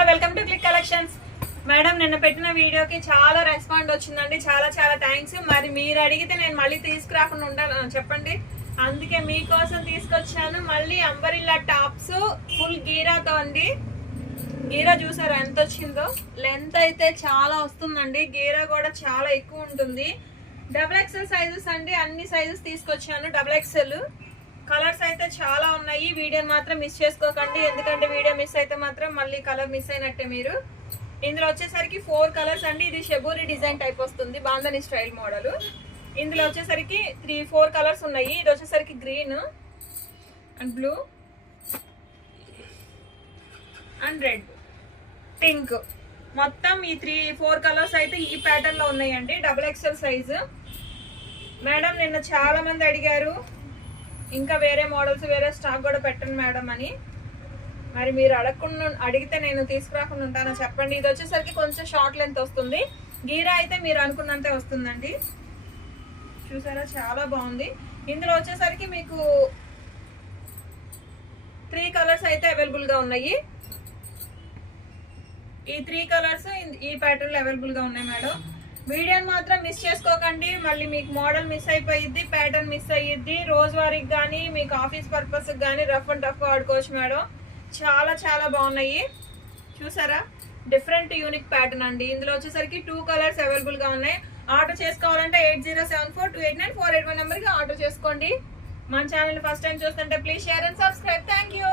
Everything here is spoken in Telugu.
Hello welcome to click collections. Madam నిన్న పెట్టిన వీడియోకి చాలా రెస్పాండ్ వచ్చిందండి, చాలా చాలా థ్యాంక్స్. మరి మీరు అడిగితే నేను మళ్ళీ తీసుకురాకుండా ఉంటాను చెప్పండి, అందుకే మీకోసం తీసుకొచ్చాను. మళ్ళీ అంబరిల్లా టాప్స్ ఫుల్ గీరాతో అండి. గీరా చూసారా ఎంత వచ్చిందో, లెంత్ అయితే చాలా వస్తుందండి, గీరా కూడా చాలా ఎక్కువ ఉంటుంది. XXL సైజెస్ అండి, అన్ని సైజెస్ తీసుకొచ్చాను. XXL కలర్స్ అయితే చాలా ఉన్నాయి. వీడియోని మాత్రం మిస్ చేసుకోకండి, ఎందుకంటే వీడియో మిస్ అయితే మాత్రం మళ్ళీ కలర్ మిస్ అయినట్టే మీరు. ఇందులో వచ్చేసరికి 4 కలర్స్ అండి. ఇది షెబూరి డిజైన్ టైప్ వస్తుంది, బాందని స్టైల్ మోడల్. ఇందులో వచ్చేసరికి 4 కలర్స్ ఉన్నాయి. ఇది వచ్చేసరికి green and blue and red, pink, మొత్తం ఈ 4 కలర్స్ అయితే ఈ ప్యాటర్న్ లో ఉన్నాయండి. XXL size. మేడం నిన్న చాలా మంది అడిగారు ఇంకా వేరే మోడల్స్ వేరే స్టాక్ కూడా పెట్టండి మేడం అని. మరి మీరు అడిగితే నేను తీసుకురాకుండా ఉంటానో చెప్పండి. ఇది వచ్చేసరికి కొంచెం షార్ట్ లెంత్ వస్తుంది. గీరా అయితే మీరు అనుకున్నంతే వస్తుందండి. చూసారా చాలా బాగుంది. ఇందులో వచ్చేసరికి మీకు 3 కలర్స్ అయితే అవైలబుల్ గా ఉన్నాయి. ఈ 3 కలర్స్ ఈ ప్యాటర్న్ లో అవైలబుల్ గా ఉన్నాయి మేడం. వీడియోని మాత్రం మిస్ చేసుకోకండి, మళ్ళీ మీకు మోడల్ మిస్ అయిపోయిద్ది, ప్యాటర్న్ మిస్ అయ్యిద్ది. రోజువారీకి కానీ మీకు ఆఫీస్ పర్పస్ కానీ రఫ్ అండ్ టఫ్ వాడుకోవచ్చు మేడం. చాలా చాలా బాగున్నాయి. చూసారా డిఫరెంట్ యూనిక్ ప్యాటర్న్ అండి. ఇందులో వచ్చేసరికి 2 కలర్స్ అవైలబుల్ గా ఉన్నాయి. ఆర్డర్ చేసుకోవాలంటే 8074289481 నెంబర్కి ఆర్డర్ చేసుకోండి. మన ఛానల్ ఫస్ట్ టైం చూస్తుంటే please share and subscribe. Thank you.